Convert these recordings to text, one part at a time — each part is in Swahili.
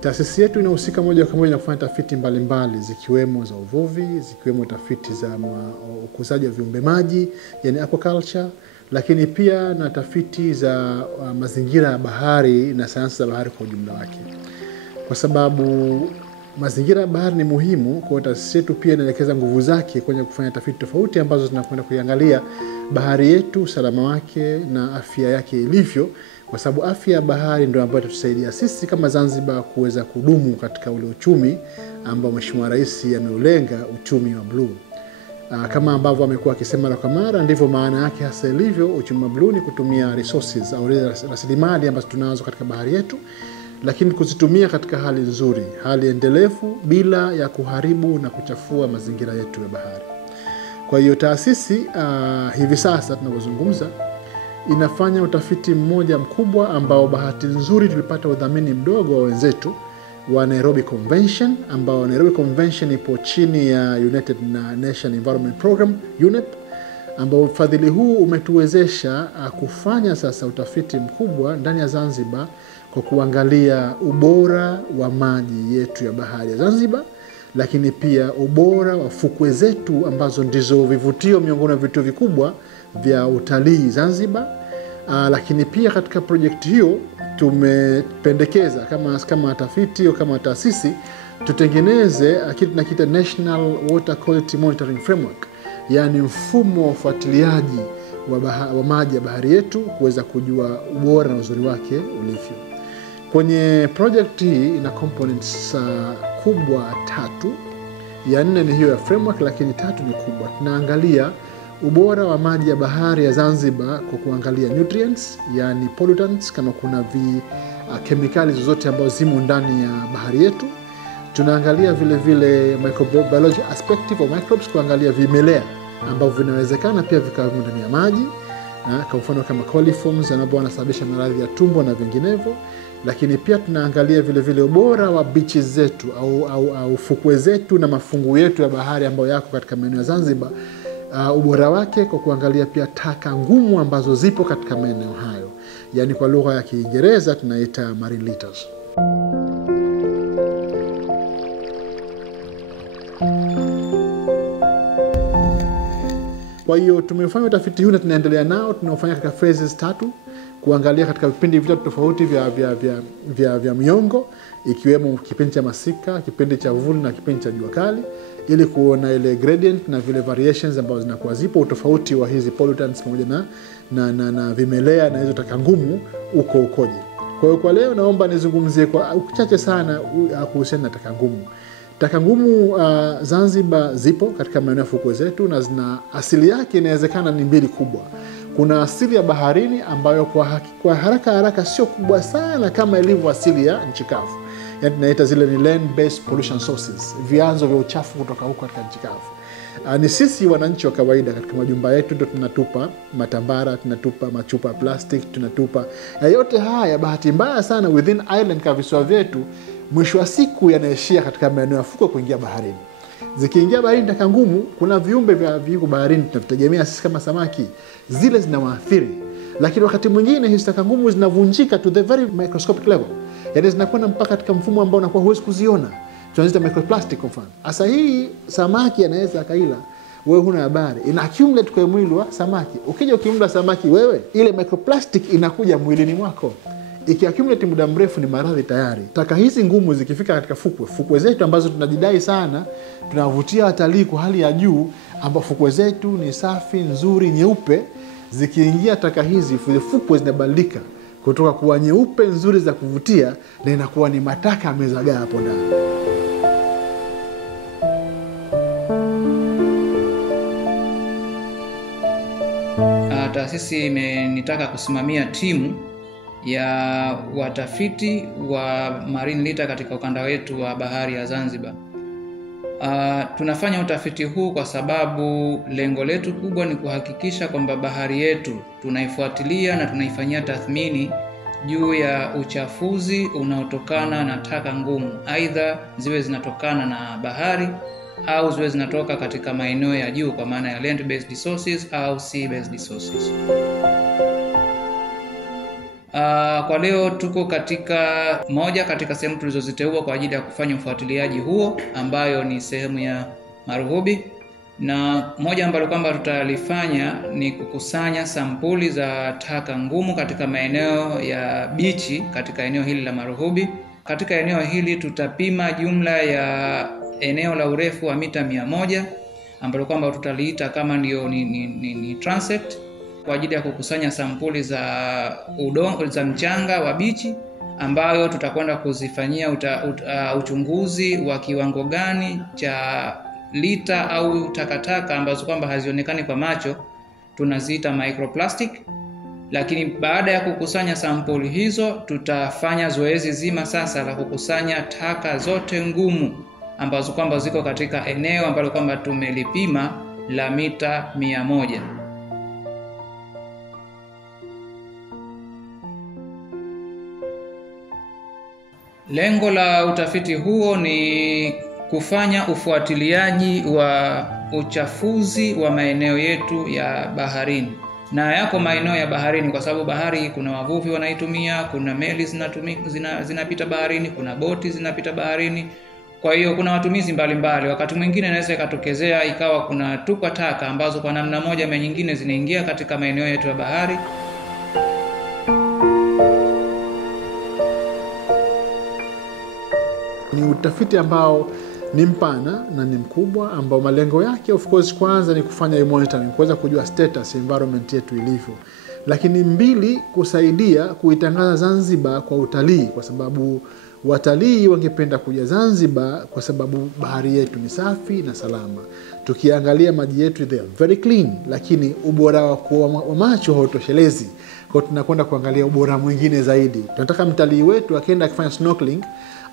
Taasisi yetu inahusika moja kwa moja na kufanya tafiti mbalimbali zikiwemo za uvuvi, zikiwemo tafiti za ukuzaji wa viumbe maji, yani aquaculture, lakini pia na tafiti za mazingira ya bahari na sayansi za bahari kwa ujumla wake. Kwa sababu mazingira ya bahari ni muhimu, kwa taasisi yetu pia inaelekeza nguvu zake kwenye kufanya tafiti tofauti ambazo zinakwenda kuiangalia bahari yetu, usalama wake na afya yake ilivyo, kwa sababu afya ya bahari ndio ambayo itatusaidia sisi kama Zanzibar kuweza kudumu katika ule uchumi ambao Mheshimiwa Rais ameulenga, uchumi wa blue. Kama ambavyo amekuwa akisema kwa mara, ndivyo maana yake hasa ilivyo. Uchumi wa blue ni kutumia resources au rasilimali ambazo tunazo katika bahari yetu, lakini kuzitumia katika hali nzuri, hali endelevu, bila ya kuharibu na kuchafua mazingira yetu ya bahari. Kwa hiyo taasisi hivi sasa tunapozungumza inafanya utafiti mmoja mkubwa ambao bahati nzuri tulipata udhamini mdogo wa wenzetu wa Nairobi Convention, ambao Nairobi Convention ipo chini ya United Nations Environment Program, UNEP, ambao ufadhili huu umetuwezesha kufanya sasa utafiti mkubwa ndani ya Zanzibar kwa kuangalia ubora wa maji yetu ya bahari ya Zanzibar, lakini pia ubora wa fukwe zetu ambazo ndizo vivutio miongoni mwa vitu vikubwa vya utalii Zanzibar. Lakini pia katika project hiyo tumependekeza kama tafiti au kama taasisi tutengeneze kitu tunakiita National Water Quality Monitoring Framework, yani mfumo wa ufuatiliaji wa maji ya bahari yetu kuweza kujua ubora na uzuri wake ulivyo. Kwenye project hii ina components kubwa 3. Ya 4 ni hiyo ya framework, lakini 3 ni kubwa. Tunaangalia ubora wa maji ya bahari ya Zanzibar kwa kuangalia nutrients, yani pollutants, kama kuna kemikali zozote ambazo zimo ndani ya bahari yetu. Tunaangalia vile vile microbiology aspect of microbes, kuangalia vimelea ambavyo vinawezekana pia vikawa ndani ya maji, kwa mfano kama coliforms ambao wanasababisha maradhi ya tumbo na vinginevyo. Lakini pia tunaangalia vile vile ubora wa beaches zetu au fukwe zetu na mafungu yetu ya bahari ambayo yako katika maeneo ya Zanzibar, ubora wake kwa kuangalia pia taka ngumu ambazo zipo katika maeneo hayo, yani kwa lugha ya Kiingereza tunaita marine litters. Kwa hiyo tumefanya utafiti huu na tunaendelea nao, tunaofanya katika phases 3, kuangalia katika vipindi vitatu tofauti vya miongo, ikiwemo kipindi cha masika, kipindi cha vuli na kipindi cha jua kali, ili kuona ile gradient na vile variations ambazo zinakuwa zipo, utofauti wa hizi pollutants pamoja na vimelea na hizo taka ngumu ukoje. Kwa hiyo kwa leo naomba nizungumzie kwa uchache sana kuhusiana na taka ngumu. Taka ngumu Zanzibar zipo katika maeneo ya fukwe zetu, na zina asili yake inawezekana ni mbili kubwa. Kuna asili ya baharini ambayo kwa haraka sio kubwa sana kama ilivyo asili ya nchi kavu. Yani tunaita zile ni land based pollution sources, vyanzo vya uchafu kutoka huko katika nchi kavu. Ni sisi wananchi wa kawaida katika majumba yetu ndio tunatupa matambara, tunatupa machupa plastic, tunatupa yote haya. Bahati mbaya sana within island ka visiwa vyetu, mwisho wa siku yanaishia katika maeneo ya fukwe kuingia baharini. Zikiingia baharini taka ngumu, kuna viumbe viko baharini tunavitegemea sisi kama samaki, zile zinawaathiri. Lakini wakati mwingine hizo taka ngumu zinavunjika to the very microscopic level, yani zinakwenda mpaka katika mfumo ambao unakuwa huwezi kuziona, tunaziita microplastic kwa mfano. Asa hii samaki anaweza akaila, wewe huna habari, ina accumulate kwa mwili wa samaki. Ukija ukimla samaki wewe, ile microplastic inakuja mwilini mwako. Ikiaccumulate muda mrefu ni maradhi tayari. Taka hizi ngumu zikifika katika fukwe zetu ambazo tunajidai sana, tunavutia watalii kwa hali ya juu, ambapo fukwe zetu ni safi, nzuri, nyeupe, zikiingia taka hizi fukwe zinabadilika kutoka kuwa nyeupe nzuri za kuvutia na inakuwa ni mataka yamezagaa hapo ndani. Taasisi imenitaka kusimamia timu ya watafiti wa marine litter katika ukanda wetu wa bahari ya Zanzibar. Tunafanya utafiti huu kwa sababu lengo letu kubwa ni kuhakikisha kwamba bahari yetu tunaifuatilia na tunaifanyia tathmini juu ya uchafuzi unaotokana na taka ngumu, aidha ziwe zinatokana na bahari au ziwe zinatoka katika maeneo ya juu kwa maana ya land based resources au sea based resources. Kwa leo tuko katika moja katika sehemu tulizoziteua kwa ajili ya kufanya ufuatiliaji huo, ambayo ni sehemu ya Maruhubi, na moja ambalo kwamba tutalifanya ni kukusanya sampuli za taka ngumu katika maeneo ya bichi katika eneo hili la Maruhubi. Katika eneo hili tutapima jumla ya eneo la urefu wa mita 100 ambalo kwamba tutaliita kama ndio ni transect, kwa ajili ya kukusanya sampuli za udongo za mchanga wa bichi, ambayo tutakwenda kuzifanyia uchunguzi wa kiwango gani cha lita au takataka ambazo kwamba hazionekani kwa macho, tunaziita microplastic. Lakini baada ya kukusanya sampuli hizo, tutafanya zoezi zima sasa la kukusanya taka zote ngumu ambazo kwamba ziko katika eneo ambalo kwamba tumelipima la mita 100. Lengo la utafiti huo ni kufanya ufuatiliaji wa uchafuzi wa maeneo yetu ya baharini. Na yako maeneo ya baharini kwa sababu bahari kuna wavuvi wanaitumia, kuna meli zinapita baharini, kuna boti zinapita baharini. Kwa hiyo kuna matumizi mbalimbali. Wakati mwingine inaweza ikatokezea ikawa kuna tupa taka ambazo kwa namna moja ama nyingine zinaingia katika maeneo yetu ya bahari. Ni utafiti ambao ni mpana na ni mkubwa, ambao malengo yake of course kwanza ni kufanya monitoring, kuweza kujua status environment yetu ilivyo. Lakini mbili, kusaidia kuitangaza Zanzibar kwa utalii, kwa sababu watalii wangependa kuja Zanzibar kwa sababu bahari yetu ni safi na salama. Tukiangalia maji yetu they are very clean, lakini ubora wa macho hautoshelezi. Kwa tunakwenda kuangalia ubora mwingine zaidi. Tunataka mtalii wetu akienda akifanya snorkeling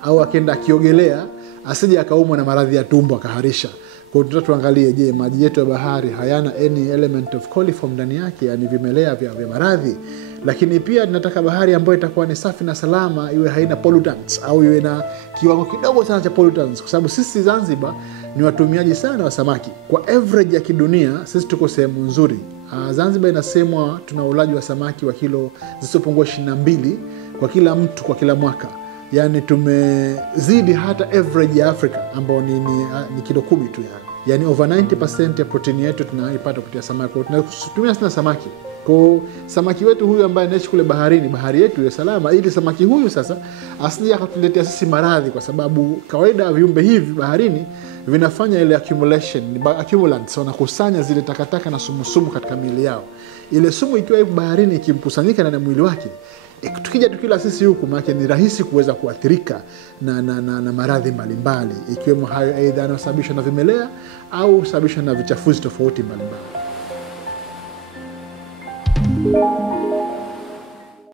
au akienda akiogelea asije akaumwa na maradhi ya tumbo akaharisha. Kwa hiyo tuangalie, je, maji yetu ya bahari hayana any element of coliform ndani yake, yani vimelea vya maradhi. Lakini pia tunataka bahari ambayo itakuwa ni safi na salama, iwe haina pollutants au iwe na kiwango kidogo sana cha pollutants, kwa sababu sisi Zanzibar ni watumiaji sana wa samaki. Kwa average ya kidunia sisi tuko sehemu nzuri. Zanzibar inasemwa tuna ulaji wa samaki wa kilo zisizopungua 22 kwa kila mtu kwa kila mwaka. Yani tumezidi hata average ya Afrika ambao ni kilo 10 tu yani. Yani over 90% ya protein yetu tunaipata kupitia samaki. Kwa tunatumia sana samaki. Kwa samaki wetu huyu ambaye anaishi kule baharini, bahari yetu ya salama, ili samaki huyu sasa asije akatuletea sisi maradhi, kwa sababu kawaida viumbe hivi baharini vinafanya ile accumulation, accumulants, wanakusanya zile takataka na sumu katika miili yao. Ile sumu ikiwa ipo baharini ikimkusanyika na mwili wake, tukija tukila sisi huku maana ni rahisi kuweza kuathirika na maradhi mbalimbali, ikiwemo hayo aidha yanayosababishwa na vimelea au kusababishwa na vichafuzi tofauti mbalimbali.